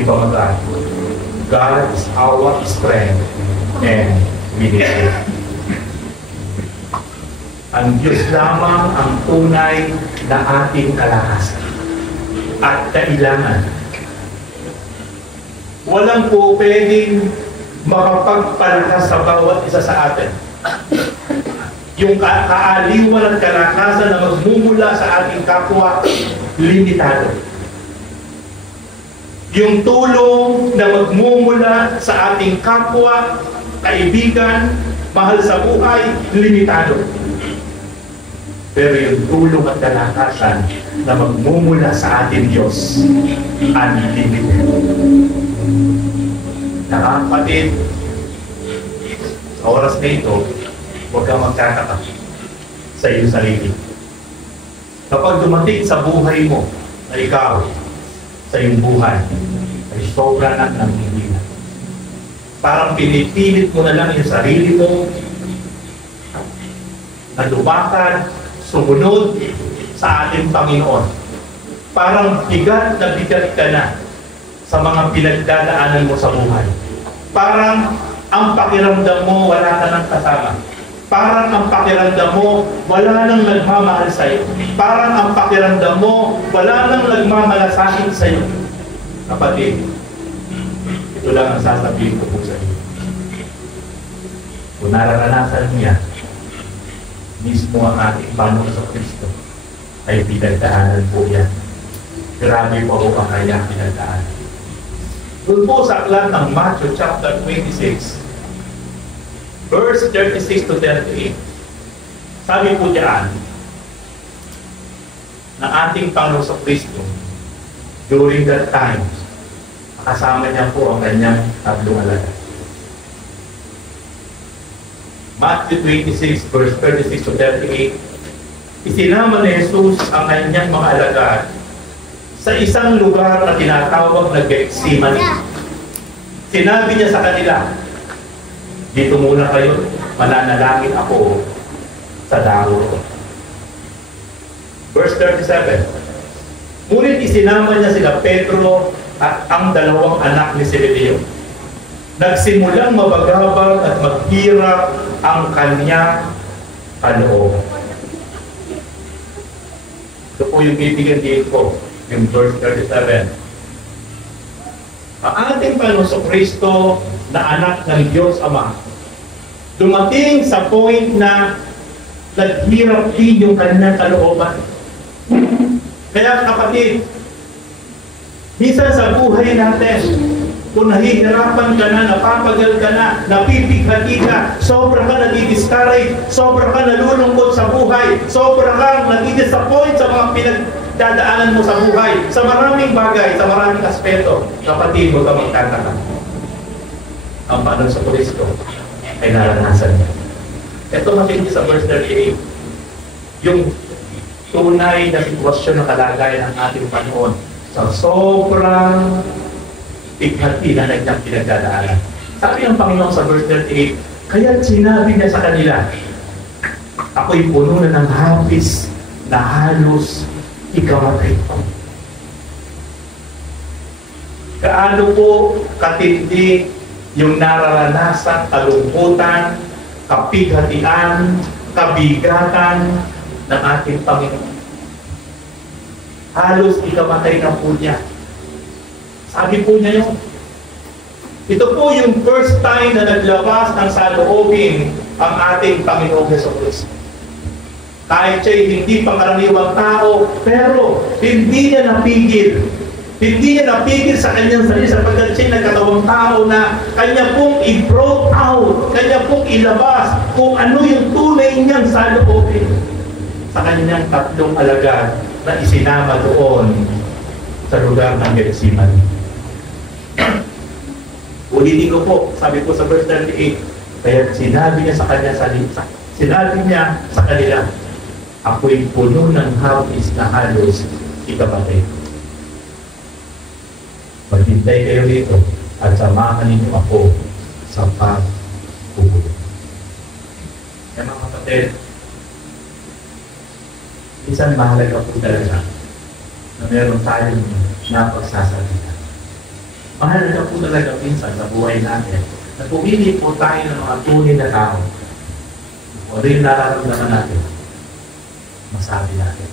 Di ba mag-aral? God is our strength and ministry. Ang Diyos lamang ang tunay na ating kalakasan at kailangan. Walang po pwedeng makapagpalakas sa bawat isa sa atin. Yung kaaliwan at kalakasan na magmumula sa ating kapwa, limitado. Yung tulong na magmumula sa ating kapwa, kaibigan, mahal sa buhay, limitado. Pero yung tulong at kalakasan na magmumula sa ating Diyos, unlimited. Nakakapatid, sa oras na ito, huwag kang magkataka sa iyong sarili. Kapag dumating sa buhay mo na ikaw, sa iyong buhay, ay sobra na ng hindi na. Parang pinipilit mo na lang yung sarili mo na lumakad, sumunod sa ating Panginoon. Parang bigat na bigat ka na sa mga pinagdadaanan mo sa buhay. Parang ang pakiramdam mo wala ka ng kasama. Parang ang pakiramdam mo wala nang nagmamahal sa iyo. Parang ang pakiramdam mo wala nang nagmamalasakit sa iyo. Kapatid, ito lang ang sasabihin ko po sa iyo. Kung nararanasan niya mismo ang ating Panginoon sa Kristo, ay pinagdaanan po yan. Grabe po ang kanyang pinagdaanan. Doon po sa aklat ng Matthew chapter 26, verse 36 to 38, sabi po diyan na ating Panginoon sa Kristo, during that time, kasama niya po ang kanyang tatlong alagad. Matthew 26, verse 36 to 38, isinama ni Jesus ang kanyang mga alagad sa isang lugar na tinatawag na Getsemani. Sinabi niya sa kanila, dito muna kayo, mananalangin ako sa daro. Verse 37, ngunit isinama niya sila Pedro at ang dalawang anak ni Zebedeo. Nagsimulang mabagabag at maghirap ang kanyang kalooban. Ito po yung bibigyan dito, yung verse 37. Ang ating Panginoon Kristo na anak ng Diyos Ama, dumating sa point na naghirap din yung kanyang kalooban. Kaya kapatid, minsan sa buhay natin, kung nahihirapan ka na, napapagal ka na, napipighati ka, sobra ka nadi-discourage, sobra ka nalulungkot sa buhay, sobra ka nadi-disappoint sa mga pinagdadaanan mo sa buhay, sa maraming bagay, sa maraming aspeto, kapatid, huwag ka magtataka. Ang Panginoon sa Kristo ay naranasan niya. Ito matindi sa verse 38. Yung tunay na sitwasyon ng kalagayan ng ating Panginoon sa sobrang pighati na nagdang pinagdadaanan. Sabi ng Panginoon sa verse 38, kaya sinabi niya sa kanila, ako'y puno na ng hapis na halos ikamatay ko. Kaano po katindi yung nararanasan, kalungkutan, kapighatian, kabigatan ng ating Panginoon. Halos ikamatay na po niya. Sabi po niya yun. Ito po yung first time na naglabas ng saloobin ang ating Panginoong Jesucristo. Kahit siya'y hindi pangkaraniwang tao, pero hindi niya napigil. Hindi niya napigil sa kanyang sarili sapagkat siya'y nagkatawang tao na kanya pong i-brought out, kanya pong ilabas kung ano yung tunay niyang saloobin sa kanyang tatlong alagad na isinama doon sa lugar ng Getsemani. Ulitin ko po, sabi ko sa verse 38, kaya sinabi niya sa kanya sinabi niya sa kanila, ako'y puno ng hapis na halos ikamatay. Maghintay kayo dito at samahan ninyo ako sa pagkukulong. Kaya mga kapatid, minsan mahalaga po talaga na meron tayong napagsasalita. Mahalaga po talaga minsan sa buhay natin na pumili po tayo ng mga tunay na tao. Kung ano yung nararamdaman natin, masabi natin.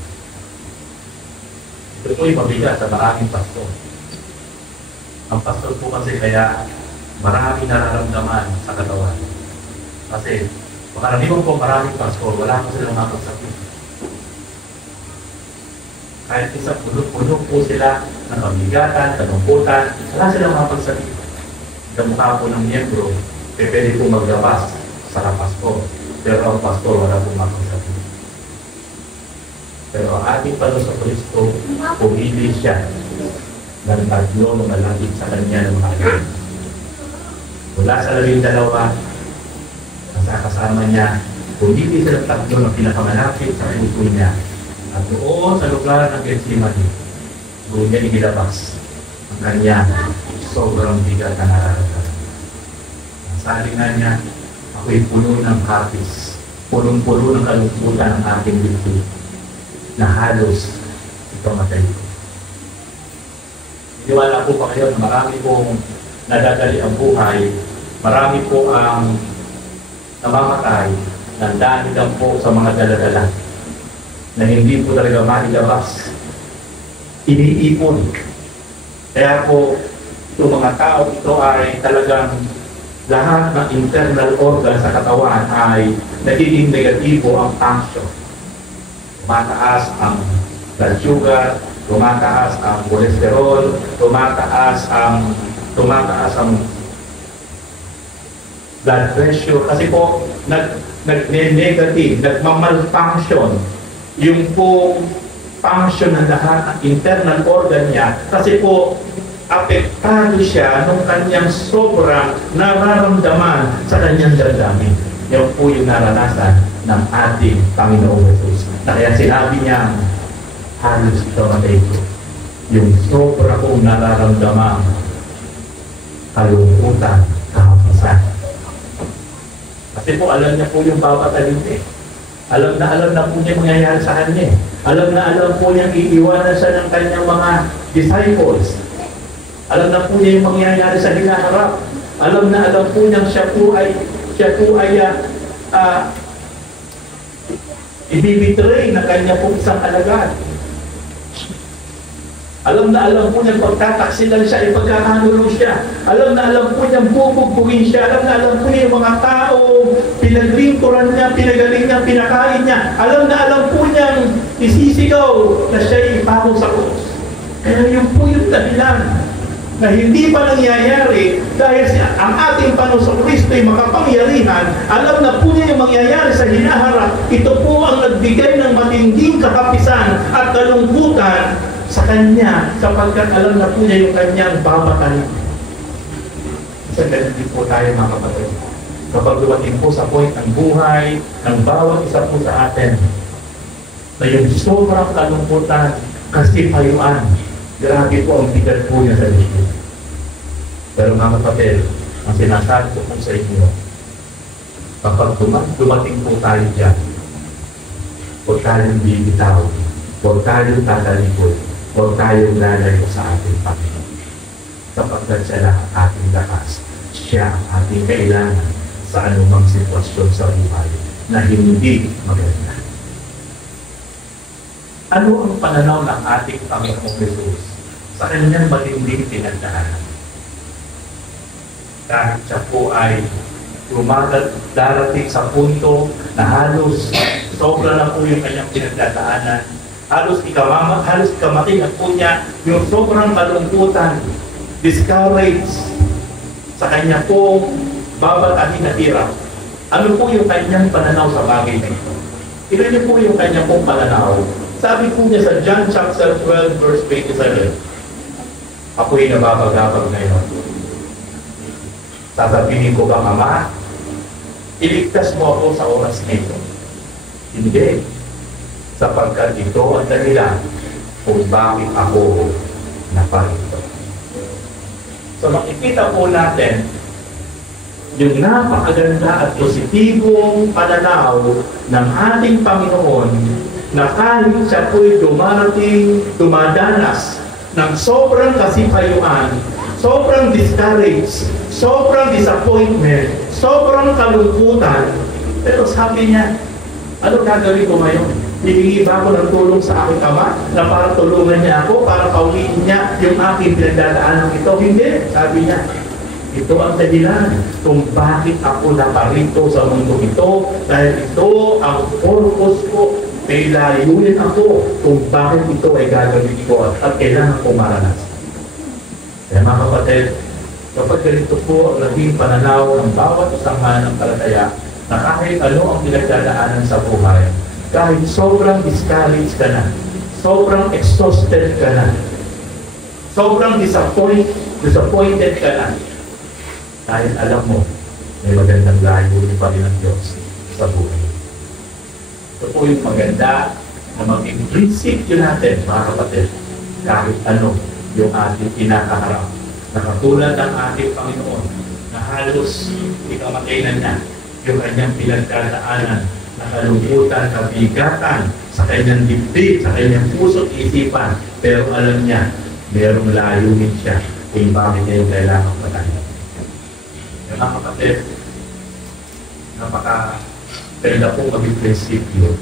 Ito po yung mabigat sa maraming pastor. Ang pastor po kasi kaya maraming nararamdaman sa katawan. Kasi makaraniwan po maraming pastor, wala po silang mapagsakit. Kahit isang puno-puno po sila ng pamigatan, kalungkutan, wala silang mapagsakit. Kamukha po ng miyembro, pwede po maglabas sa pastor. Pero ang pastor, wala po mapagsakit. Pero ang ating Panginoon Kristo, pumili siya ng tatlo na malapit sa kanya ng mga anak. Mula sa 12, kasama niya, pumili siya ng tatlo na pinakamalapit sa puso niya. At doon sa lugar ng Gethsemane, doon niya inilabas ang kanya sobrang bigat na nararamdaman. Ang sabi nga niya, ako'y puno ng hapis, punong-puno ng kalungkutan ng aking dibdib, na halos ikamatay ko. Iniwala po pa kayo na marami pong nadadali ang buhay, marami po ang namamatay, nandaan lang po sa mga daladala na hindi po talaga mailabas. Iniipon. Kaya po, itong mga tao ito ay talagang lahat ng internal organ sa katawan ay nagiging negatibo ang function. Tumataas ang blood sugar, tumataas ang cholesterol, tumataas ang blood pressure. Kasi po, nag-negative, nagmamalfunction yung po function ng lahat ng internal organ niya. Kasi po, apektado siya nung kanyang sobrang nararamdaman sa kanyang damdamin. Yan po yung naranasan ng ating Panginoong Jesus. Na kaya sinabi niya, halos ito matay ko. Yung sobra kong nararamdaman, kalungkutan, kahapasan. Kasi po, alam niya po yung papatalin eh. Alam na po niya mangyayari sa kanya. Alam po niya iiwanan siya ng kanyang mga disciples. Alam na po niya yung mangyayari sa hinaharap. Alam po niya siya po ay ibibitray na kanya po isang alagad. Alam po niya pagtataksilan siya, ipagkakanulo siya. Alam po niya bubugbugin siya. Alam po niya yung mga tao, pinaglingkuran niya, pinagaling niya, pinakain niya. Alam po niya isisigaw na siya ipako sa krus. Kaya yun po yung dahilan na hindi pa nangyayari dahil ang ating Panginoong Kristo ay makapangyarihan. Alam na po niya yung mangyayari sa hinaharap. Ito po ang nagbigay ng matinding kahapisan at kalungkutan sa kanya, sapagkat alam na po niya yung kanyang babatayin. Sa ganun din po tayo mga kapatid. Kapag dumating po sa point ng buhay ng bawat isa po sa atin, na yung sobrang kalungkutan, kasipayuan, grabe po ang bigat po niya sa dito. Pero mga kapatid, ang sinasabi ko po sa inyo, kapag dumating po tayo dyan, huwag tayong bibitaw, huwag tayong tatalikod, huwag tayong lalayo sa ating Panginoon. Sapagkat siya lang ang ating lakas, siya ang ating kailangan sa anumang sitwasyon sa buhay na hindi maganda. Ano ang pananaw ng ating Panginoong Jesus sa kanyang matinding pinagdaanan? Kahit siya po ay darating sa punto na halos sobra na po yung kanyang pinagdadaanan, halos ikamating na po niya yung sobrang kalungkutan, discouraged sa kanya po babatahin na hirap. Ano po yung kanyang pananaw sa bagay na ito? Ito niyo po yung kanyang pong pananaw. Sabi po niya sa John chapter 12 verse 27, ako'y nababagabag ngayon. Sasabihin ko ba, Ama, iligtas mo ako sa oras na ito? Hindi. Sapagkat ito ang dahilan kung bakit ako naparito. So makikita po natin yung napakaganda at positibong pananaw ng ating Panginoon na kahit siya po'y dumadanas ng sobrang kasipayuan, sobrang discouraged, sobrang disappointment, sobrang kalungkutan. Pero sabi niya, ano gagawin ko ngayon? Hihingi ba ako ng tulong sa aking ama na para tulungan niya ako, para pauwiin niya yung aking pinagdadaanan ito? Hindi. Sabi niya, ito ang dahilan kung bakit ako naparito sa mundo ito, dahil ito ang purpose ko. May layunin ako kung bakit ito ay gagawin ko at kailangan ko maranas. Kaya mga kapatid, kapag ganito po ang naging pananaw ng bawat isang mananampalataya na kahit ano ang pinagdadaanan sa buhay, kahit sobrang discouraged ka na, sobrang exhausted ka na, sobrang disappointed ka na, dahil alam mo, may magandang layunin pa rin ng Diyos sa buhay. Ito po yung maganda na maging prinsipyo natin, mga kapatid, kahit ano yung ating kinakaharap. Na katulad ng ating Panginoon, na halos ikamatainan na yung kanyang pinagdadaanan, na kalungkutan, kabigatan sa kanyang dibdib, sa kanyang puso't isipan, pero alam niya, mayroong layunin siya kung bakit niya yung kailangang patayin. Yung mga kapatid, napaka-ganda po maging prinsipyo,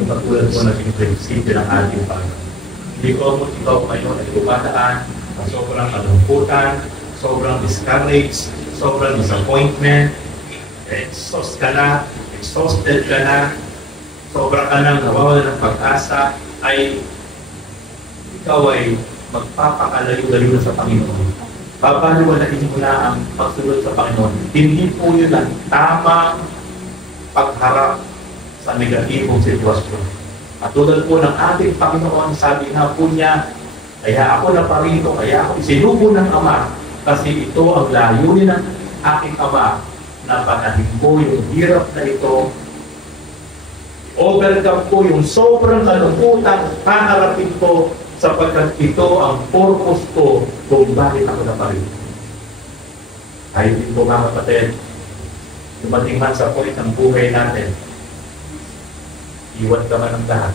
yung katulad po naging prinsipyo ng ating Panginoon. Hindi ko mo ikaw ngayon ay dumadaan sa sobrang kalungkutan, sobrang discouraged, sobrang disappointment, exhausted ka na, sobrang ka nang nawawala ng pag-asa, ay ikaw ay magpapakalayo-layo sa Panginoon. Papaliwalain mo na ang pagsunod sa Panginoon. Hindi po yun ang tamang pagharap sa negatibong sitwasyon. At tulad po ng ating Panginoon, sabi nga po niya, kaya ako naparito, kaya ako isinubo ng Ama, kasi ito ang layunin ng aking Ama, na panahin ko yung hirap na ito, overcome ko yung sobrang kalungkutan, haharapin ko, sapagkat ito ang purpose ko kung bakit ako naparito. Kahit din po mga kapatid, dumating man sa point ng buhay natin, iwan ka man ng lahat.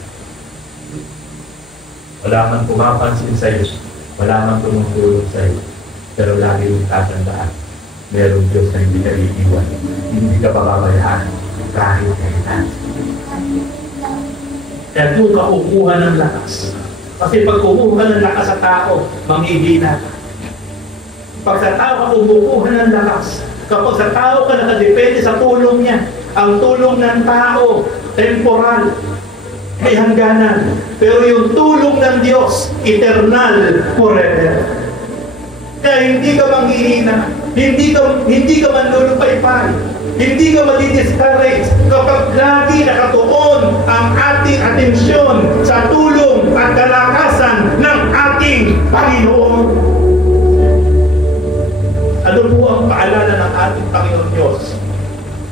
Wala man pumapansin sa iyo, wala man tumutulong sa iyo, pero lagi yung tatandaan, meron Diyos na hindi ka iiwan, hindi ka pababayaan kahit kailan. Kaya doon ka kukuha ng lakas. Kasi pag kumuha ng lakas sa tao, manghihina. Pag sa tao ka kumukuha ng lakas, kapag sa tao ka nakadepende sa tulong niya, ang tulong ng tao, temporal, may hangganan. Pero yung tulong ng Diyos, eternal, forever. Kaya hindi ka manghihina, hindi ka manlulupaypay, hindi ka madi-discourage kapag lagi nakatuon ang ating atensyon sa tulong at kalakasan ng ating Panginoon. Ano po ang paalala ng ating Panginoon Diyos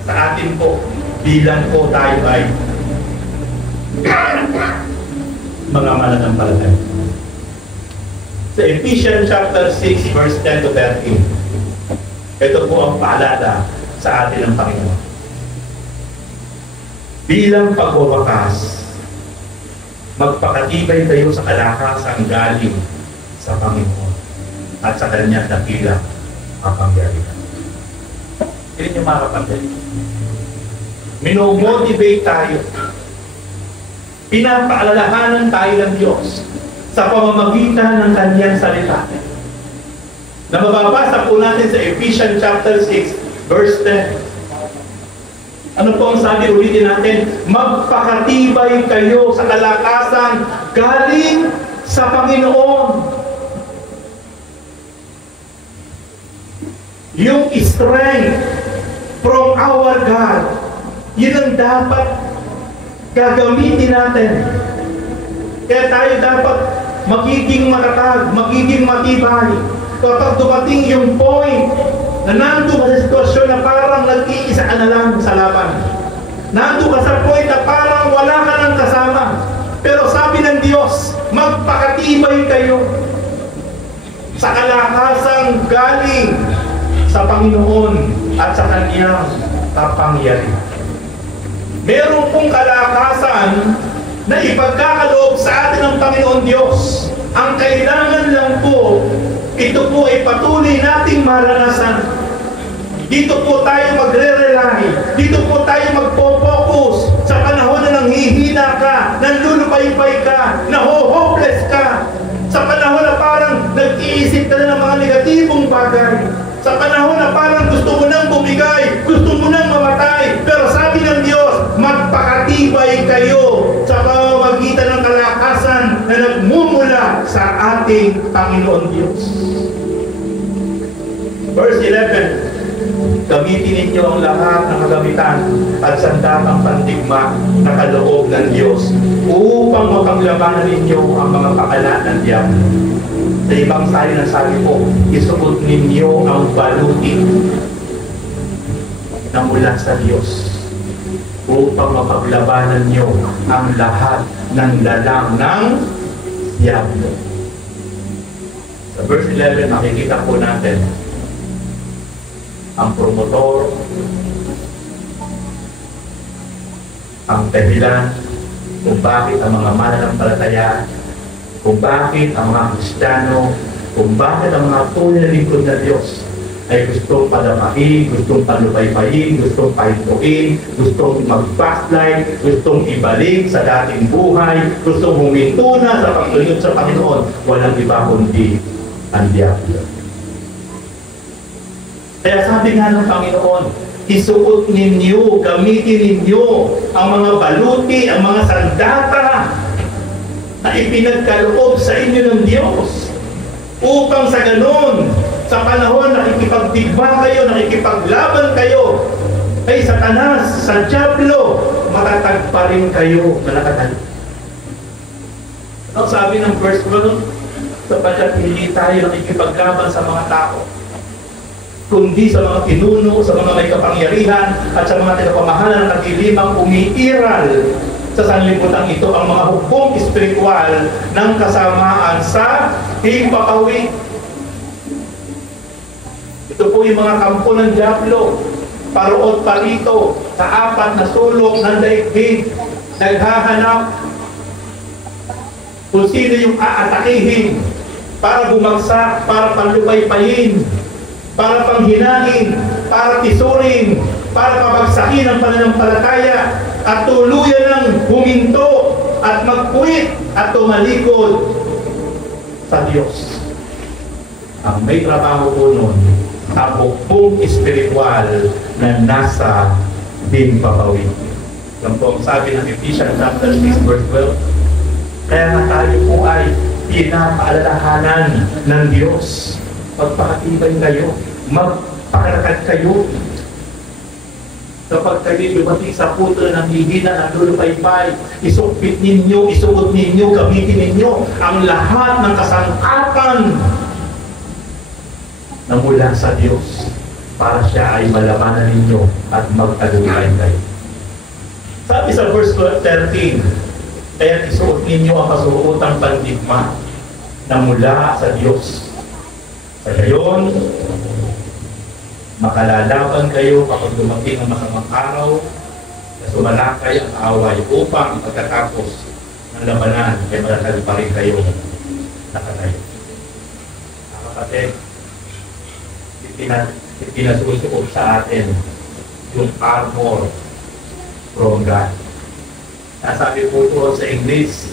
sa atin po bilang po tayo ay mga mananampalataya? Sa Ephesians chapter 6 verse 10 to 13, ito po ang paalala sa atin ng Panginoon. Bilang pagwawakas, magpakatibay kayo sa kalakasang galing sa Panginoon at sa kanyang dakilang kapangyarihan. Hindi niyo mga kapatid, minomotivate tayo, pinapaalalahanan tayo ng Diyos sa pamamagitan ng kanyang salita. Na mababasa po natin sa Ephesians chapter 6 verse 10. Ano po ang sabi? Ulitin natin, magpakatibay kayo sa kalakasan galing sa Panginoon. Yung strength from our God, yun ang dapat gagamitin natin. Kaya tayo dapat magiging matatag, magiging matibay. Kapag dumating yung point na nandun ka sa sitwasyon na parang nag-iisa ka na lang sa laban. Nandun ka sa point na parang wala ka nang kasama. Pero sabi ng Diyos, magpakatibay kayo sa kalakasang galing sa Panginoon at sa Kanyang kapangyarihan. Meron pong kalakasan na ipagkakaloob sa atin ng Panginoon Diyos. Ang kailangan lang po, ito po ay patuloy nating maranasan. Dito po tayo magre-rely. Dito po tayo magpo-focus sa panahon na nanghihina ka, nanlulupaypay ka, naho-hopeless ka. Sa panahon na parang nag-iisip ka na ng mga negatibong bagay. Sa panahon na parang gusto mo nang bumigay, gusto mo nang mamatay. Pero sabi ng Diyos, magpakatibay kayo sa pamamagitan ng kalakasan na nagmumula sa ating Panginoon Diyos. Verse 11, gamitin ninyo ang lahat ng kagamitan at sandatang pandigma na kaloob ng Diyos upang mapaglabanan ninyo ang mga pakala ng Diablo. Sa ibang sayo ng sabi ko, isuot ninyo ang baluti na mula sa Diyos upang mapaglabanan nyo ang lahat ng lalang ng Diablo. Sa verse 11, makikita po natin ang promotor, ang dahilan kung bakit ang mga mananampalataya, kung bakit ang mga Kristiyano, kung bakit ang mga tunay na lingkod na Diyos ay gustong padamain, gustong palupaypayin, gustong pahintuin, gustong mag-backslide, gustong ibalik sa dating buhay, gustong huminto na sa pagsunod sa Panginoon. Walang iba kundi ang Diablo. Kaya sabi nga ng Panginoon, isuot ninyo, gamitin ninyo ang mga baluti, ang mga sandata na ipinagkaloob sa inyo ng Diyos upang sa ganun, sa panahon nakikipagdigma kayo, nakikipaglaban kayo kay Satanas, sa Diablo, matatag pa rin kayo na nakatalo. Ang sabi ng verse 1, sapagkat hindi tayo nakikipaglaban sa mga tao, kundi sa mga pinuno, sa mga may kapangyarihan, at sa mga tagapamahalan ng kagilimang umiiral sa sanlibutan ito ang mga hukom espiritual ng kasamaan sa himpapawid. Ito po yung mga kampo ng Diablo, paroot parito, sa apat na sulok ng daigdig, naghahanap kung sino yung aatakihin para bumagsak, para panlupaypayin, para panghinain, para tisurin, para pabagsakin ang pananampalataya at tuluyan ng huminto at magpuwit at tumalikod sa Diyos. Ang may trabaho po nun, ang hukbong espiritual na nasa himpapawid. Yan po ang sabi ng Ephesians chapter 6 verse 12. Kaya nga tayo po ay pinapaalalahanan ng Diyos. Magpakatibay kayo, magpakarakad kayo. Kapag kayo dumating sa puto ng hihina, ng lulupaypay, isukpit ninyo, isuot ninyo, gamitin ninyo ang lahat ng kasangkapan na mula sa Diyos para siya ay malabanan ninyo at magtagumpay kayo. Sabi sa verse 13, kaya isuot ninyo ang kasuotang pandigma na mula sa Diyos. Sa gayon, makalalaban kayo kapag dumating ang masamang araw na sumalakay ang away upang pagkatapos ng labanan ay malatag pa rin kayo nakatayo. Kapatid, ipinasusuot sa atin yung armor from God. Nasabi po ito sa English,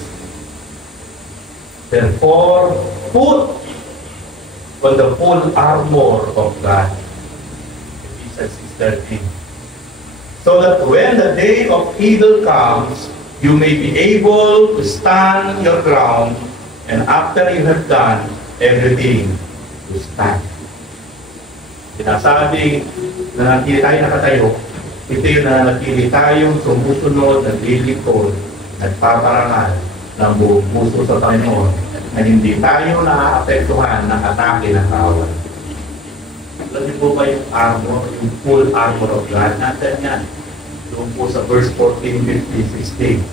therefore, put on the full armor of God. Ephesians 6:13. So that when the day of evil comes, you may be able to stand your ground, and after you have done everything, to stand. Sinasabi na natili tayo nakatayo, ito yung nanatili tayong sumusunod, naglilingkod, nagpaparangal ng buong puso sa Panginoon na hindi tayo naaapektuhan ng atake ng kaaway. Alam niyo po ba yung armor, yung full armor of God? Nandiyan yan. Doon po sa verse 14, 15, 16.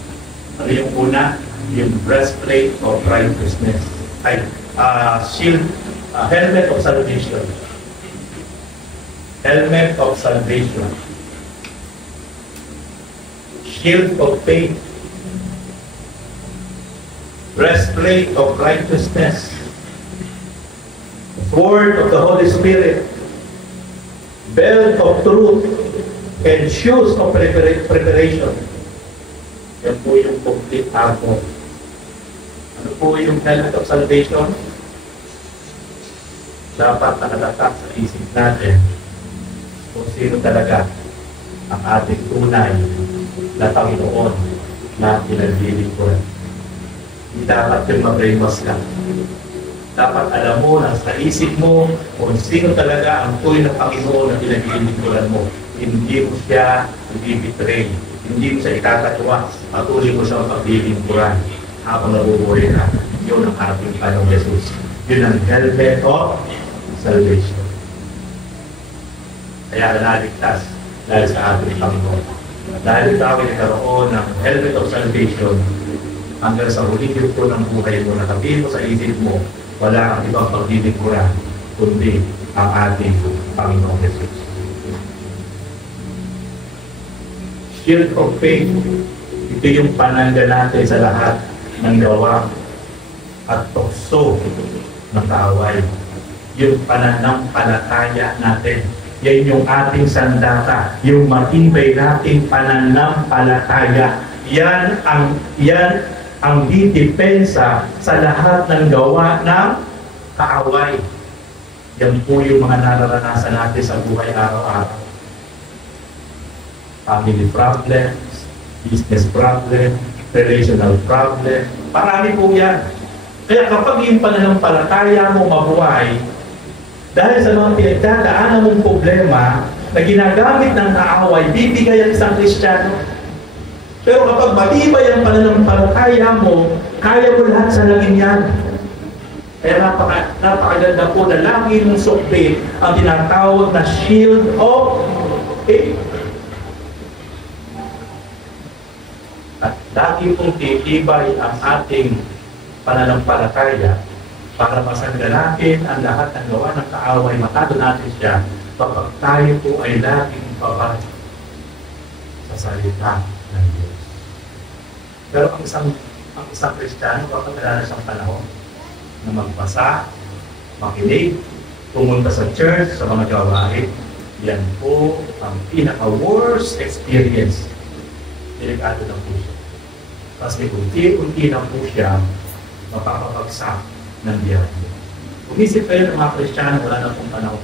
Ano yung una? Yung breastplate of righteousness. Ay, shield, helmet of salvation. Helmet of salvation. Shield of faith. Breastplate of righteousness. sword of the Holy Spirit, belt of truth, and shoes of preparation. Yan po yung complete armor. Ano po yung helmet of salvation? Dapat nakatatak sa isip natin kung sino talaga ang ating tunay na Panginoon na pinaglilingkuran. Hindi dapat yung mag-brainwash ka. Dapat alam mo na sa isip mo kung sino talaga ang tunay na Panginoon na pinaglilingkuran mo. Hindi mo siya i-betray. Hindi mo siya ikakatuwa. Patuloy mo siya paglilingkuran habang nabubuhay ka. Yun ang ating Panginoong Jesus. Yun ang helmet of salvation. Kaya naligtas dahil sa ating Panginoon. Dahil tayo nagkaroon ng helmet of salvation, hanggang sa huling yugto ng buhay mo, nakapihin mo sa isip mo, wala kang ibang paglilingkuran, kundi ang ating Panginoong Jesus. Shield of faith, ito yung pananda natin sa lahat ng gawa at tukso ng kaaway. Yung pananampalataya natin. Yan yung ating sandata, yung matibay nating pananampalataya. Yan ang didepensa sa lahat ng gawa ng kaaway. Yan po yung mga nararanasan natin sa buhay araw-araw. Family problems, business problem, relational problem, marami po yan. Kaya kapag yung pananampalataya mo mabuhay, dahil sa mga pinagdadaanan mong problema na ginagamit ng kaaway, bibigay ang isang Kristiyano. Pero kapag matibay ang pananampalataya mo, kaya mo lahat sa langin yan. Kaya napakaganda po na lagi mong sukbit ang tinatawag na shield of faith. At lagi pong titibay ang ating pananampalataya para masanggalakin ang lahat ng gawa ng kaaway, matado natin siya kapag tayo po ay laging babay sa salita ng Diyos. Pero ang isang Kristiyano, kapag nalalas ang panahon na magbasa, makinig, pumunta sa church, sa mga gawain, yan po ang pinaka-worst experience. Delikado ng puso. Kasi unti-unti na po siya mapapabagsak ng diyan. Umisip kayo ng mga Kristiyano, wala na pong panahon.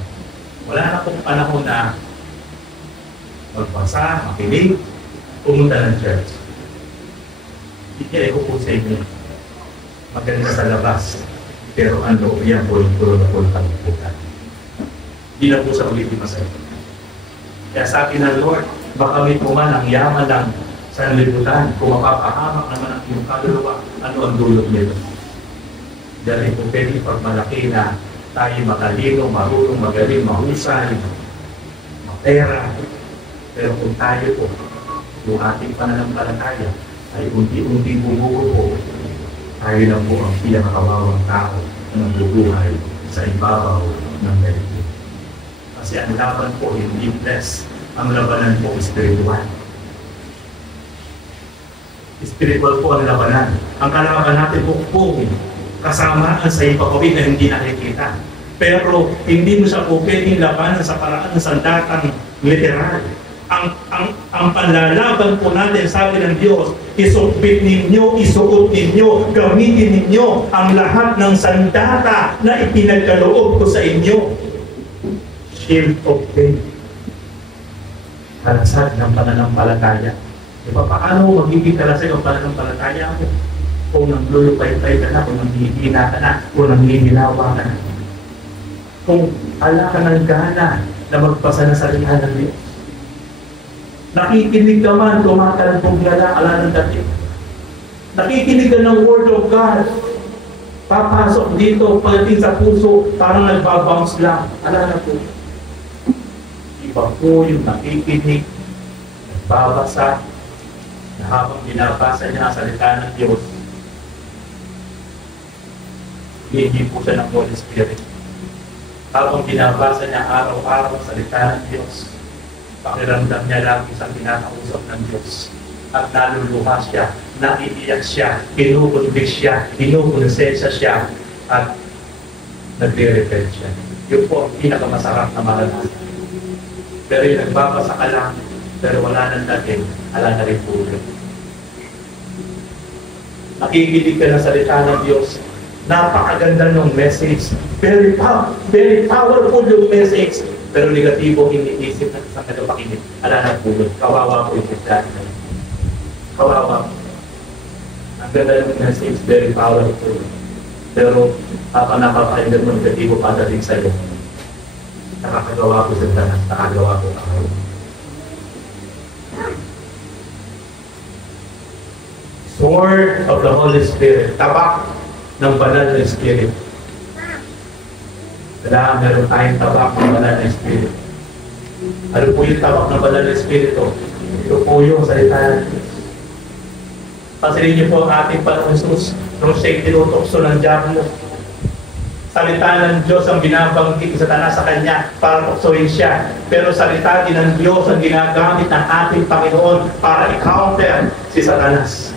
Wala na pong panahon na magbasa, makinig, pumunta ng church. Hindi ko po sa inyo. Maganda sa labas. Pero ang loob yan, puro na puro taluputan. Hindi na po sa ulitin masaya. Kaya sabi ng Lord, baka may puman ang yaman ng sanlibutan, kung mapapahamak naman ang iyong kaluluwa, ano ang dulot nito? Dahil kung pwede pagmalaki na tayo matalino, marunong, magaling, mahusay, mapera. Pero kung tayo po, yung ating pananampalataya ay unti-unti bumugo po, tayo lang po ang pinakakawawang tao na nagbubuhay sa ibabaw ng daigdig. Kasi ang laban po hindi bless, ang labanan po spiritual. Spiritual po ang labanan. Ang kalaban natin po kasamaan sa ipapawid na hindi nakikita. Pero hindi mo siya po pwedeng labanan sa paraan ng sandatang literal. Ang panlalaban po natin, sabi ng Diyos, isubit ninyo, isuot ninyo, gamitin ninyo ang lahat ng sandata na ipinagkaloob ko sa inyo. Shield of faith. Halasad ng pananampalataya. Diba, paano mo magiging kalasag ang pananampalataya mo? Kung nanglulupay-tay ka na, kung nanghihina ka na, kung nanghihinawa ka na. Kung ala ka ng gana na magpasa na sa salita ng Diyos. Nakikinig ka man, tumatalbog na lang, ala ng dati. Nakikinig ka ng Word of God. Papasok dito, pagdating sa puso, parang nagbabounce lang. Ala na po. Iba po yung nakikinig, nagbabasa, na habang binabasa niya ang salita ng Diyos, hindi po siya ng Holy Spirit. Habang binabasa niya araw-araw ang salita ng Diyos, pakiramdam niya lagi sa pinakausap ng Diyos. At naluluha siya, naiiyak siya, kinukunbik siya, kinukonsensya siya, at nagre-repent siya. Yun po ang pinakamasarap na maranasan. Pero yung nagbabasa ka lang, pero wala nang dating, ala na rin po yun. Nakikinig ka ng salita ng Diyos, napakaganda ng message, very powerful yung message, pero negatibo iniisip at sa kadapakinig, ala na po yun. Kawawa po yung Kristiyano. Kawawa po. Ang ganda ng message, very powerful. Pero napapakinggan mo negatibo padating sa'yo. Nakakagawa ko sa tanas, nakagawa ko ako. Sword of the Holy Spirit, tabak ng banal na Spirit. Kailangan meron tayong tabak ng banal na Spirit. Ano po yung tabak ng banal na Spirit? Ito po yung salita ng Diyos. Pasilin niyo po ang ating Panginoon Jesus nung siya'y tinutokso ng diablo. Salita ng Diyos ang binabanggit sa tanas sa Kanya para tuksoin siya. Pero salita din ng Diyos ang ginagamit ng ating Panginoon para i-counter si Satanas.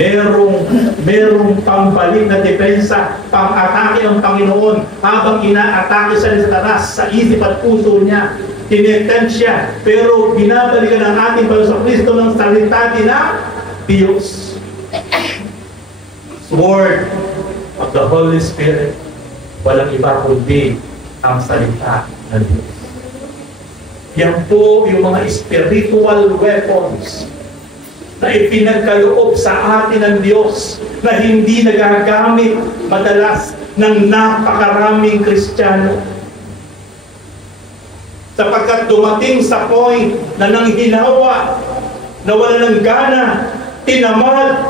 Merong pambalik na depensa, pang-atake ng Panginoon habang ina-atake siya ni Satanas sa isip at puso niya. Tinetempt siya, pero binabalikan ng ating Panginoon Kristo ng salita din ng Diyos. Sword of the Holy Spirit, walang iba kundi ang salita ng Diyos. Yan po yung mga spiritual weapons na ipinagkaloob sa atin ng Diyos na hindi nagagamit madalas ng napakaraming Kristiyano. Sapagkat dumating sa point na nanghinawa, nawala ng gana, tinamad,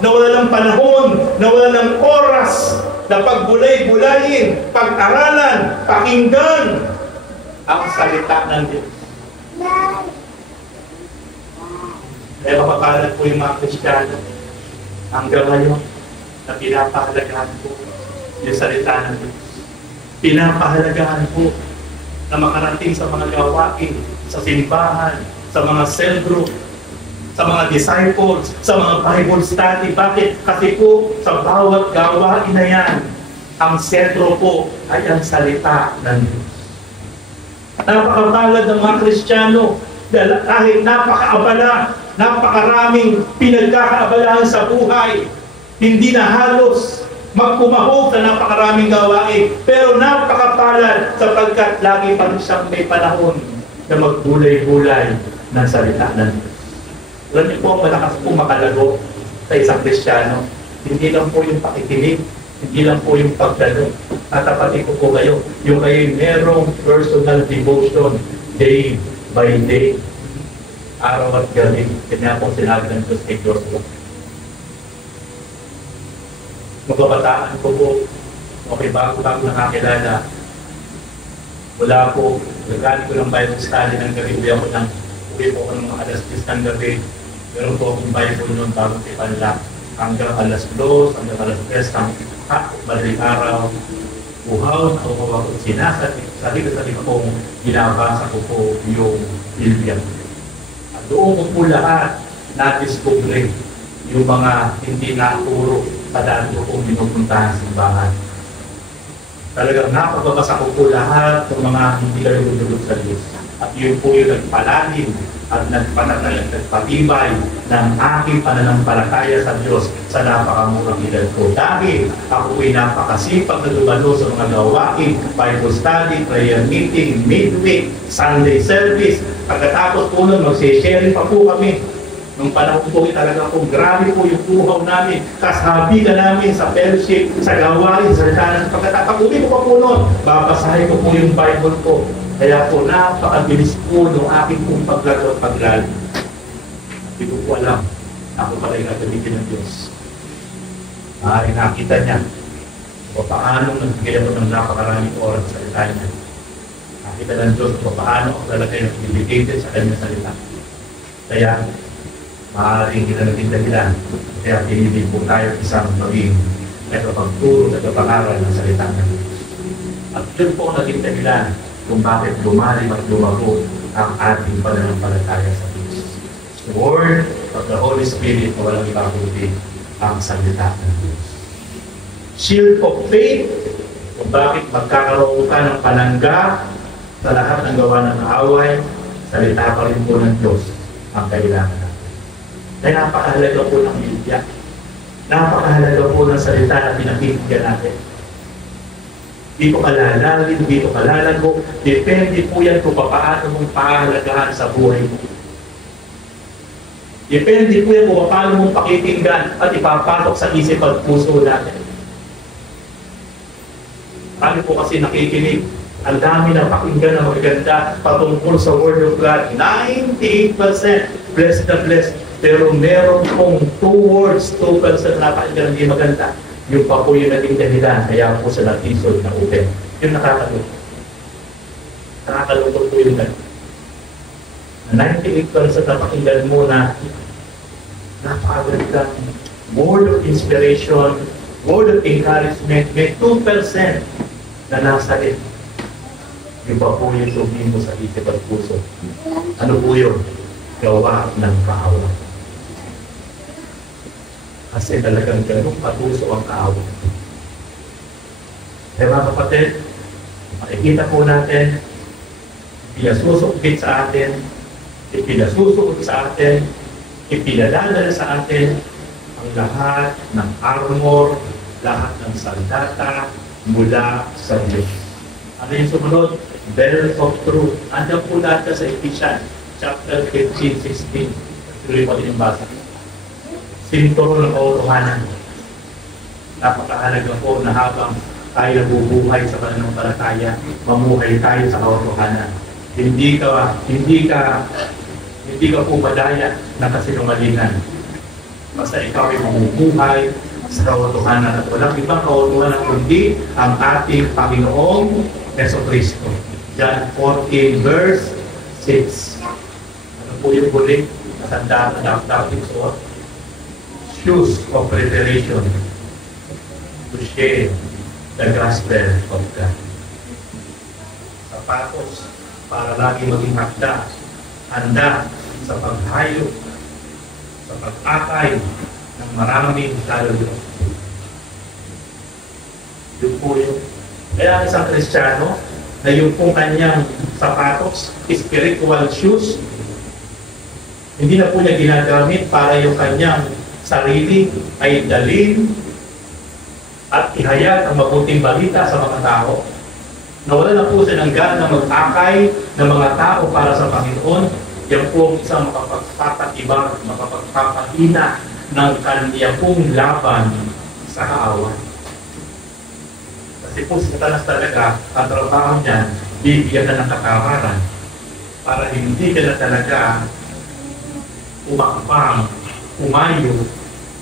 nawala ng panahon, nawala ng oras na pagbulay-bulayin, pag-aralan, pakinggan ang salita ng Diyos. Kaya mapapalad po yung mga Kristiyano hanggang ngayon na pinapahalagahan po yung salita ng Diyos. Pinapahalagahan po na makarating sa mga gawain, sa simbahan, sa mga cell group, sa mga disciples, sa mga Bible study. Bakit? Kasi po sa bawat gawain na yan, ang sentro po ay ang salita ng Diyos. Napakapalad ng mga Kristiyano dahil napakaabala, napakaraming pinagkakaabalahan sa buhay. Hindi na halos magpumahog sa napakaraming gawain. Pero napakapalad sapagkat lagi pa rin siyang may panahon na magbulay-bulay ng salita ng Diyos. Alam niyo po, malakas po makalago sa isang Kristiyano. Hindi lang po yung pakikinig, hindi lang po yung pagdalo. Tatapatin ko po kayo, yung kayo merong personal devotion day by day, araw at gabi. Kanya po sinabi ng Diyos kay Joshua. Magkabataan ko po, okay, bago nakakilala, wala po, nagkali ko ng Bible study ng gabi, uwi po ako ng mga alas 10 ng gabi. Meron po akong Bible noon bago ipanla. Hanggang alas 2, hanggang alas 3, madaling araw, uhaw, ako sinasati, sarili kong binabasa ko po yung Biblia. At doon ko po lahat na-discover yung mga hindi naturo sa daan ko pong pinupuntahan sa simbahan. Talagang napababasa ko po lahat ng mga hindi kayo nudulog sa Diyos. At yun po yung nagpalalim at nagpatibay ng aking pananampalataya sa Diyos sa napakamurang edad ko. Dahil ako ay napakasipag na dumalo sa mga gawain, Bible study, prayer meeting, midweek, Sunday service. Pagkatapos po nun, mag-sharing pa po kami. Nung panahon po talaga po, grabe po yung puhaw namin, kasabi na namin sa fellowship, sa gawain, sa ritanan. Pagkatapos ko pa po nun, babasahin ko po yung Bible ko. Kaya po, napakabilis po ng aking pong paglago at paglalo. Hindi ko po alam, ako pala yung nagamitin ng Diyos. Nakita niya, o paano nagbigay ako ng napakaraming oras sa salita niya. Nakita ng Diyos, o paano ako talaga yung dedicated sa kanyang salita. Kaya, maaaring ginagaling dahilan. Kaya pinili po tayo isang maging nagpapagturo at nagpapangaral ng salita ng Diyos. At yun po naging dahilan kung bakit lumalim at lumago ang ating pananampalataya sa Diyos. The Word of the Holy Spirit na walang iba kundi ang salita ng Diyos. Shield of faith, kung bakit magkakaroon ka ng panangga sa lahat ng gawa ng away, salita pa rin po ng Diyos ang kailangan natin. Kaya napakahalaga po ng media. Napakahalaga po ng salita na pinakikinggan natin. Dito kalalalim, dito kalalago, depende po yan kung paano mong pahalagahan sa buhay mo. Depende po yan kung paano mong pakikinggan at ipapatok sa isip at puso natin. Kami po kasi nakikinig. Ang dami na pakinggan na magaganda patungkol sa Word of God. 98% blessed na blessed. Pero meron pong 2 words, 2% na pakinggan hindi maganda. Yung pa po yung naging dahilan, kaya po sa natisod na open. Yung nakakalungkot. Nakakalungkot po yung ganun. 98% na pakinggan mo na napakagandang word of inspiration, word of encouragement, may 2% na nasa rin. Yung pa po yung tubig mo sa isip at puso. Ano po yun? Gawa ng kaawa. Kasi talagang ganun patuso ang kaawa. Kaya mga kapatid, makikita po natin, ipinasusukbit sa atin, ipinasusukot sa atin, ipinalalala sa atin ang lahat ng armor, lahat ng sandata mula sa Diyos. Ano yung sumunod? Belt of Truth. Andiyan po natin sa Ephesians chapter 15-16. Tuloy pa din yung basa. Sinturon ng kautuhanan. Napakahalaga po na habang tayo nabubuhay sa pananampalataya, mamuhay tayo sa kautuhanan. Hindi ka po madaya ng kasinungalingan. Basta ikaw ay mamubuhay sa kautuhanan at walang ibang kautuhanan kundi ang ating Panginoong Jesucristo. John 14 verse 6. Ano po yung huli? Natandaan na dapat suot? Shoes of preparation to share the gospel of God. Sapatos para lagi maging handa sa paghayo, sa pag-akay ng maraming kaluluwa. Yun po yun. Kaya ang isang Kristiyano na yung pong kanyang sapatos, spiritual shoes, hindi na po niya ginagamit para yung kanyang sarili ay dalhin at ihayag ang mabuting balita sa mga tao. Nawala na po siya ng gana mag-akay ng mga tao para sa Panginoon. Yan po ang isang makapagpapatibag, makapagpapahina ng kanya pong laban sa kaawan. Kasi po si Satanas talaga, ang trabaho niya, bibigyan na ng katamaran para hindi ka na talaga umakapang, umayo,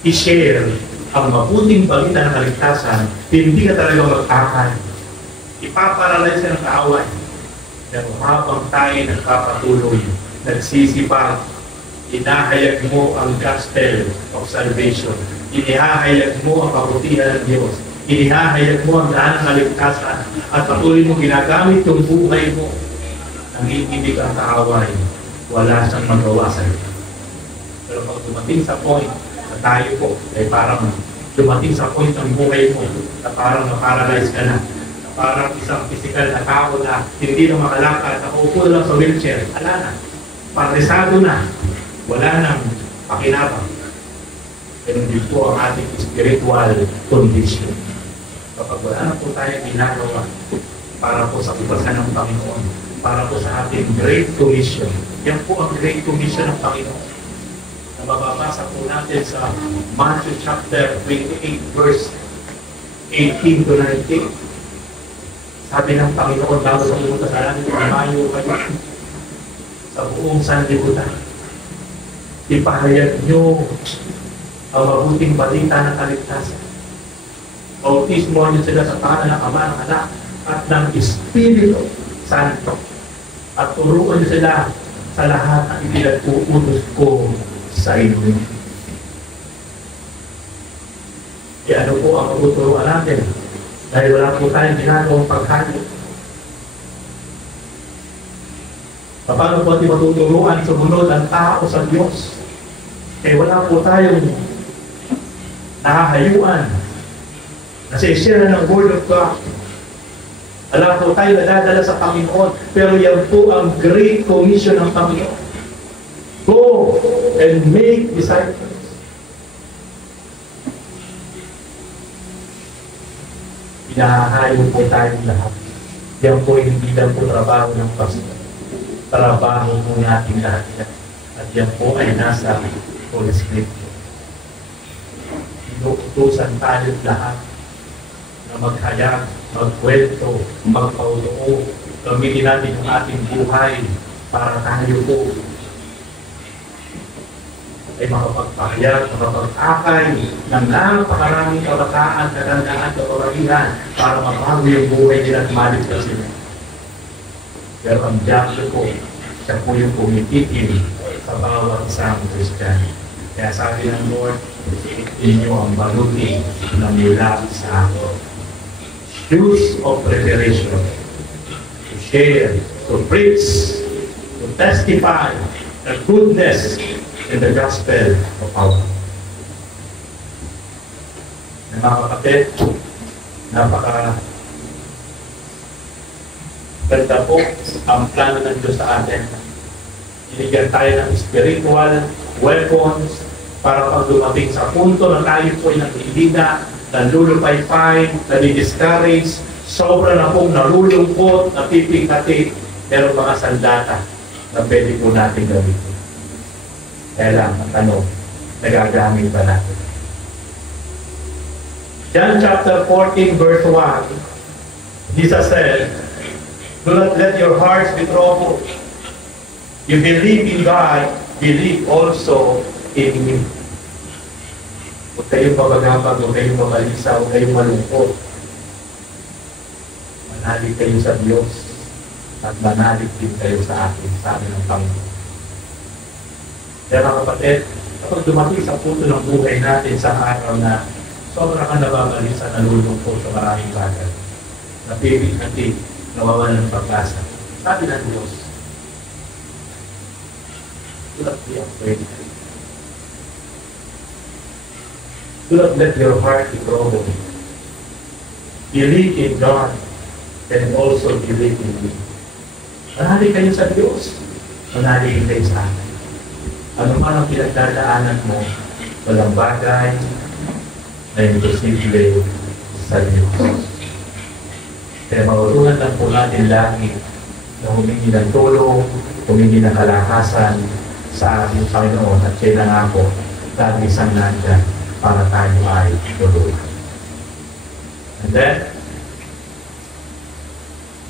i-share ang mabuting balita ng kaligtasan, hindi ka talaga mag-akay. Ipaparalay siya ng kaaway. Pero habang tayo nagpapatuloy, nagsisipag, inahayag mo ang gospel of salvation. Inihahayag mo ang kabutihan ng Diyos. Inihahayag mo ang daan ng kaligtasan. At patuloy mo ginagamit yung buhay mo. Nanginginig ang kaaway. Wala siyang magawa sa iyo. Pero pag dumating sa point na tayo po, ay parang dumating sa point ng buhay mo na parang na-paralyze ka na. Parang isang physical na tao na hindi na makalakad, nakaupo lang sa wheelchair, wala na. Paralisado na. Wala nang pakinabang. Pero hindi po ang ating spiritual condition. Kapag wala na po tayo ginagawa para po sa kupasan ng Panginoon, para po sa ating Great Commission. Yan po ang Great Commission ng Panginoon. Na mababasa po natin sa Matthew chapter 28 verse 18 to 19. Sabi ng Panginoon bago sa pumunta sa langit, umayo kayo sa buong sanlibutan. Ipahayag nyo ang mabuting balita ng kaligtasan. Bautismo nyo sila sa pangalan ng Ama, ng Anak, at ng Espiritu Santo. At turuan nyo sila sa lahat ng ipinag-uutos ko sa inyo. Kaya ano po ang tuturuan natin? Dahil wala po tayong ginagawang paghayo. Paano po natin matuturuan sumunod ang tao sa Diyos? Eh wala po tayong nahahayuan. Nasi-share na ng Word of God. Alam po tayo nadadala sa Panginoon, pero yan po ang Great Commission ng Panginoon. Go and make disciples. Pinahahayo po tayong lahat. Yan po hindi lang po trabaho ng pastor. Trabaho po natin lahat. At yan po ay nasa Holy Scripture. Inuutusan tayo lahat na maghayag, magkwento, magpauloo. Gamitin natin ang ating buhay para tayo po ay makapagpahayag, makapag-akay ng napakaraming kabataan, katandaan, kapagihan para mabago yung buhay nila at maligtas sila. Pero ang Diablo po, siya po yung kumitikim sa bawat isang Christian. Kaya sabi ng Lord, inyo ang baluti na mula sa ako. Shoes of preparation, to share, to preach, to testify the goodness in the gospel of our God. Mga kapatid, ganda po ang plano ng Diyos sa atin. Binigyan tayo ng spiritual weapons para pag dumating sa punto na tayo po ay nag-iilina, nalulupay-pay, nadi-discourage, sobra na pong nalulungkot, napipikati, pero mga sandata na pwede po natin gamitin. Kaya lang, ang tanong, nagagamit ba natin? John chapter 14 verse 1, Jesus said, do not let your hearts be troubled. You believe in God, believe also in me. Huwag kayong mabagabag, huwag kayong mabalisa, huwag kayong malungkot. Manalig kayo sa Diyos at manalig din kayo sa akin, sabi ng Panginoon. Kaya mga kapatid, kapag dumating sa punto ng buhay natin sa araw na sobrang ka nababalisa, nalulungkot sa maraming bagay, napipit-natin, nawawalan ng pag-asa. Sabi ng Diyos, do not be afraid. Do not let your heart be troubled. Believe in God and also believe in me. Manalig kayo sa Diyos, manalig kayo sa akin. Ano man ang pinagdadaanan mo, walang bagay na imposible sa Diyos. Kaya mautunan lang po natin lagi na humingi ng tulong, humingi ng kalakasan sa ating Panginoon at siya na nga po, dahil isang nandyan para tayo ay tulungan. And then,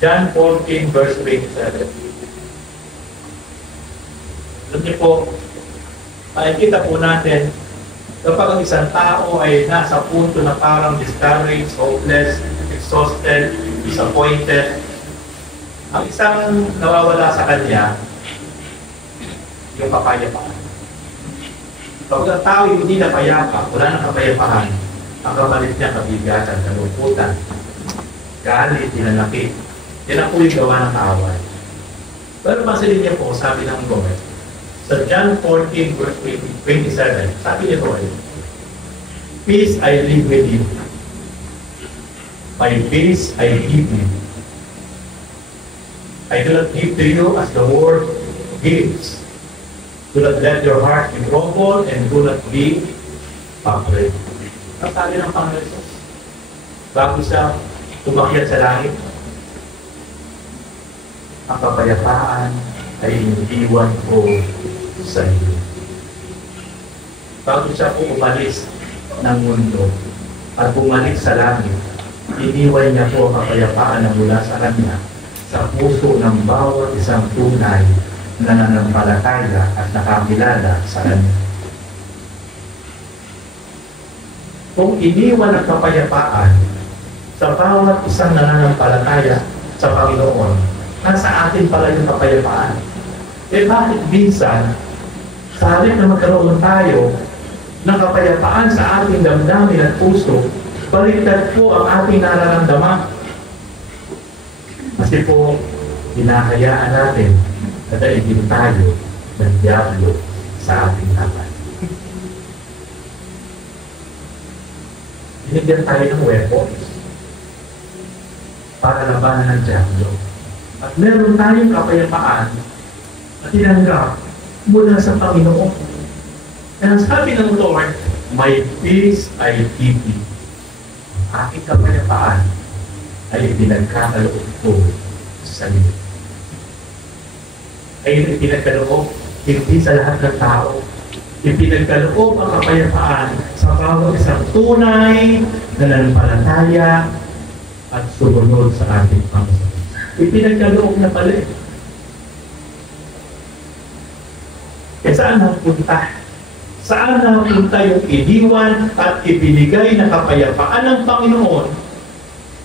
John 14 verse 27. Doon niyo po, makikita po natin kapag ang isang tao ay nasa punto na parang discouraged, hopeless, exhausted, disappointed, ang isang nawawala sa kanya, yung kapayapaan. Kapag ang tao hindi na payapa, wala nang kapayapaan, ang kapalit niya kabigatan, kalungkutan, galit, tinanakit. Yan ang po yung gawa ng kaaway. Pero pansinin niyo po, sabi ng Lord, sa John 14 verse 27, sabi ni Lord, peace I leave with you. My peace I give you. I do not give to you as the world gives. Do not let your heart be troubled and do not be afraid. Ang sabi ng Panginoon Jesus, bago siya tumakyat sa langit, ang kapayapaan ay iniwan ko sa iyo. Bago siya po umalis ng mundo at bumalik sa langit, iniwan niya po ang kapayapaan na mula sa kanya sa puso ng bawat isang tunay na nananampalataya at nakakilala sa kanya. Kung iniwan ang kapayapaan sa bawat isang nananampalataya sa Panginoon, nasa atin pala yung kapayapaan. Eh bakit minsan, sa halip na magkaroon tayo ng kapayapaan sa ating damdamin at puso, baliktad po ang ating nararamdaman. Kasi po, hinahayaan natin na daigin tayo ng Diablo sa ating laban. Binigyan tayo ng weapons para labanan ng diablo. At meron tayong kapayapaan na tinanggap mula sa Panginoon. Kaya sabi ng Lord, "My peace I give you." Ang aking kapayapaan ay pinagkakaloob ko sa iyo. Ay pinagkaloob hindi sa lahat ng tao. Ipinagkaloob ang kapayapaan sa bawat isang tunay na nanampalataya at sumunod sa ating Panginoon. Ipinagkaloob na pala. Saan napunta? Saan napunta yung iniwan at ibinigay na kapayapaan ng Panginoon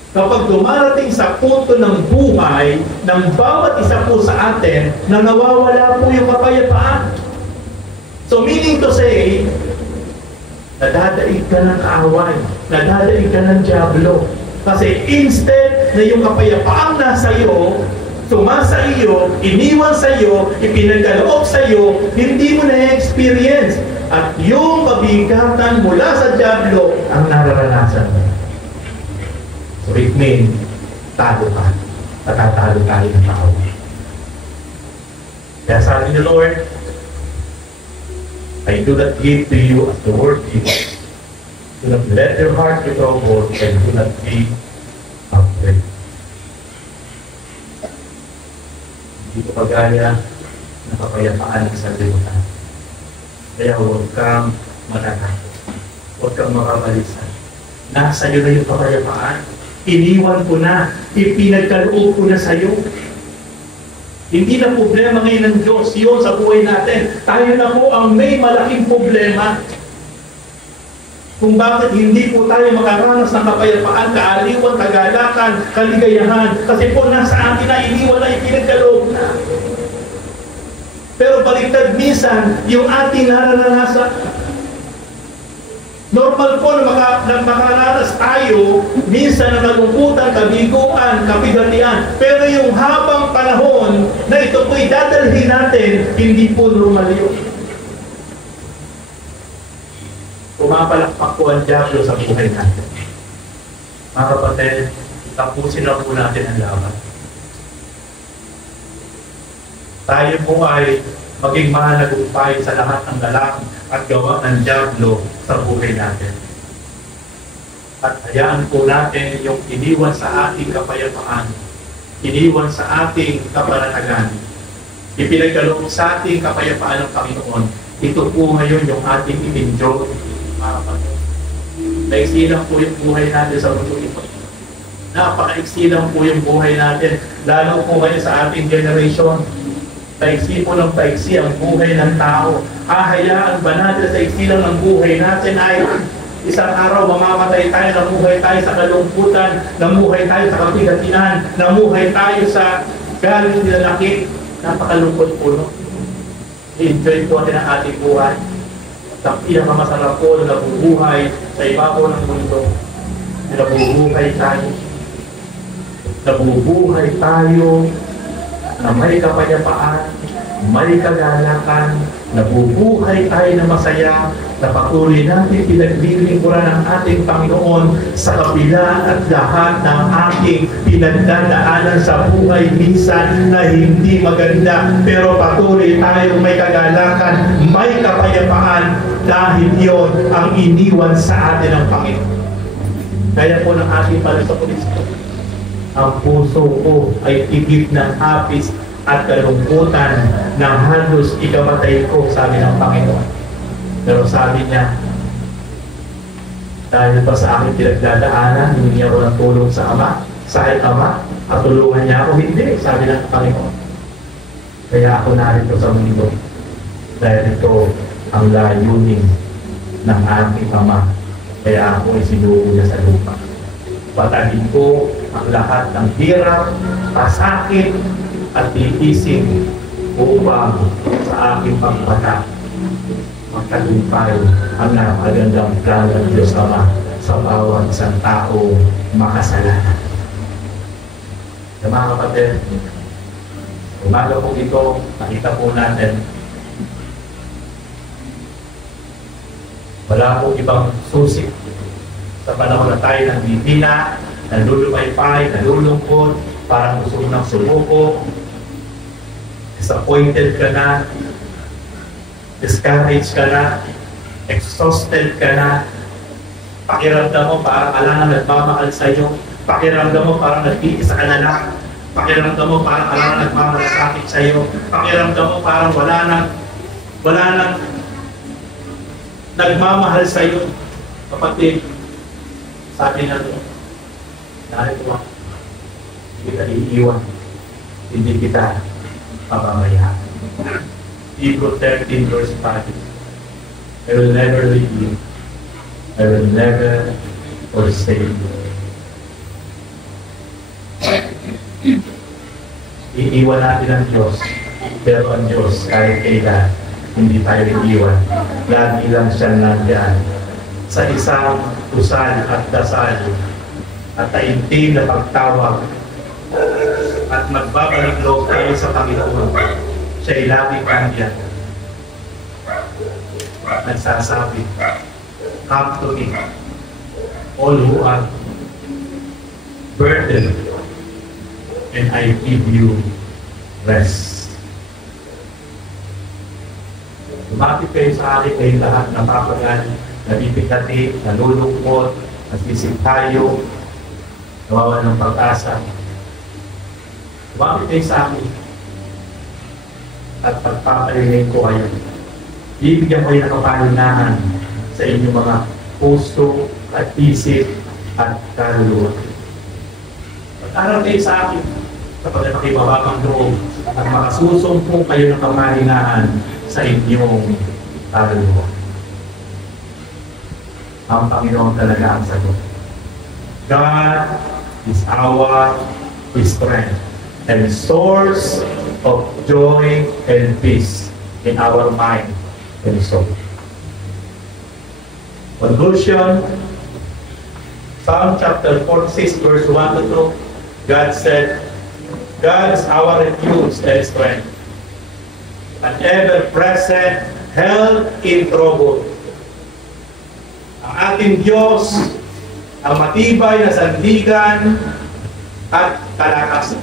kapag dumarating sa punto ng buhay ng bawat isa po sa atin na nawawala po yung kapayapaan? So meaning to say, nadadaig ka ng kaaway, nadadaig ka ng diablo. Kasi instead na yung kapayapaang nasa iyo, sumasa iyo, iniwan sa iyo, ipinagkaloob sa iyo, hindi mo na-experience. At yung mabigatan mula sa diablo ang nararanasan mo. So it means, talo ka. Patatalo tayo ng tao. Kaya sabi ni Lord, "I do not give to you as the world gives. Do not let your heart be troubled and do not be afraid." Hindi ko kagaya na kapayapaan ng sanlibutan. Kaya huwag kang matatakot. Huwag kang makabalisan. Nasa iyo na yung kapayapaan. Iniwan ko na. Ipinagkaloob ko na sa iyo. Hindi na problema ngayon ng Diyos yun sa buhay natin. Tayo na po ang may malaking problema. Kung bakit hindi po tayo makaranas ng kapayapaan, kaaliwan, kagalakan, kaligayahan. Kasi po nasa atin na iniwan na ipinagkaloob na. Pero baliktad minsan, yung ating nararanasan. Normal po na makaranas tayo, minsan ng kalungkutan, kabiguan, kabigatian. Pero yung habang panahon na ito po'y dadalhin natin, hindi po normal yun. Pumapalakpak po ang diablo sa buhay natin. Mga kapatid, tapusin na po natin ang laban. Tayo po ay maging mahalagumpay sa lahat ng galang at gawa ng diablo sa buhay natin. At hayaan po natin yung iniwan sa ating kapayapaan, iniwan sa ating kapanatagan, ipinagkaloob sa ating kapayapaan ng Panginoon. Ito po ngayon yung ating i-enjoy. Naiksi lang po yung buhay natin sa mundo ito. Napaka-iksi lang po yung buhay natin, lalo po ngayon sa ating generation. Taiksi po ng taiksi ang buhay ng tao. Hahayaan ba natin sa iksi lang ng buhay natin ay isang araw mamamatay tayo, namuhay tayo sa kalungkutan, namuhay tayo sa kabigatinan, namuhay tayo sa galing nilalaki. Napakalungkot po, no? I-enjoy po natin ang ating buhay. At ang pinakamasarap po na nabubuhay sa ibabaw ng mundo. Nabubuhay tayo. Nabubuhay tayo na may kapayapaan, may kagalakan, nabubuhay tayo na masaya, na patuloy natin pinaglilingkuran ng ating Panginoon sa kabila at lahat ng ating pinagdadaanan sa buhay minsan na hindi maganda. Pero patuloy tayo may kagalakan, may kapayapaan dahil yon ang iniwan sa atin ng Panginoon. Kaya po ng ating Panginoon, ang puso ko ay tigip ng hapis at kalungkutan na halos ikamatay ko, sabi ng Panginoon. Pero sabi niya, dahil pa sa aking pinagdadaanan, hindi ako ng tulong sa Ama, sa Ama, at tulungan niya ako, hindi, sabi ng Panginoon. Kaya ako narito sa mundo, dahil ito ang layunin ng aking Ama. Kaya ako ay sinugo niya sa lupa. Patahin ko ang lahat ng hirap, pasakit, at tiisin upang sa aking pagpata magtagumpay ang napagandang plano ng Diyos Ama sa bawat isang tao makasalanan. Mga kapatid, umaga po ito, nakita po natin, wala po ibang susi sa panahon na tayo nang hindi na nalulupaypay, nalulungkot, parang gusto mo ng sumuko, disappointed ka na, discouraged ka na, exhausted ka na, pakiramdam mo parang ala na nagmamahal sa'yo, pakiramdam mo parang nag-iisa ka na lang, pakiramdam mo parang ala na nagmamalasakit sa'yo, pakiramdam mo parang wala nang nagmamahal sa'yo. Kapatid, sabi na doon, narito ako, hindi kita iiwan, hindi kita pababayaan. Hebrews 13 verse 5, I will never leave you, I will never forsake you. Iiwan natin ang Diyos, pero ang Diyos kahit kailan hindi tayo iiwan. Lagi lang siya nandiyan sa isang usal at dasal at taimtim na pagtawag at magbabalik loob tayo sa Panginoon. Siya'y laging nandiyan. Nagsasabi, come to me, all who are burdened, and I give you rest. Lumapit kayo sa akin, kayo lahat napapagal, nabibigati, nalulungkot, nasisig tayo, nawawa ng pag-asa. Lumapit kayo sa akin at pagpapalinig ko kayo. Bibigyan ko kayo ng kapalingahan sa inyong mga puso at isip at kaluluwa. Pag-aral kayo sa akin kapag nakibababang loob at makasusumpong kayo ng kapalingahan sa inyong kaluluwa. Ang Panginoon talaga ang sagot. God is our strength and source of joy and peace in our mind and soul. Conclusion, Psalm chapter 46 verse 1 to 2, God said, God is our refuge and strength, an ever-present help in trouble. Ang ating Diyos, ang matibay na sandigan at kalakasan,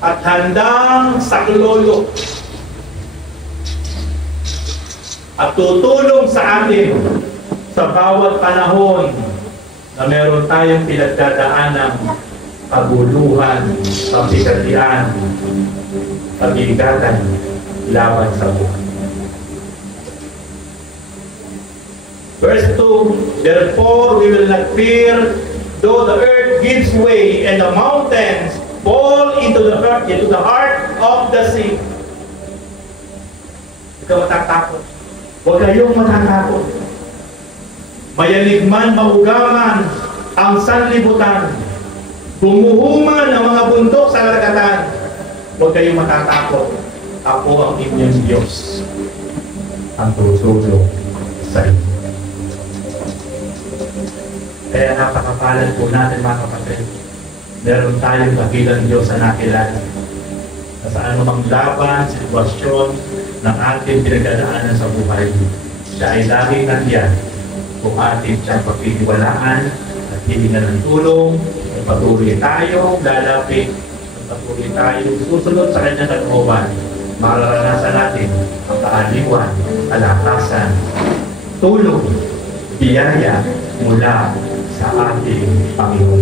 at handang saklolo at tutulong sa atin sa bawat panahon na meron tayong pinagdadaanang paguluhan, pagkikatian, pag-igatan laban sa buhay. Verse 2, therefore we will not fear, though the earth gives way and the mountains fall into the heart of the sea. Huwag ka matatakot. Huwag kayong matatakot. Mayanig man maugaman ang sanlibutan, gumuhuman ang mga bundok sa karagatan, huwag kayong matatakot. Ako ang inyong Diyos, ang tutulong sa inyo. Kaya napakapalad po natin mga kapatid. Meron tayong dakilang Diyos na nakilala. Sa anumang laban, sitwasyon ng ating pinagdadaanan sa buhay, siya ay laging nandiyan kung ating siyang pagtitiwalaan at hihingan ng tulong. Patuloy tayo, lalapit, patuloy tayo, susunod sa kanyang kalooban. Mararanasan natin ang kaaliwan, kalakasan, tulong, biyaya mula sa ating Panginoon.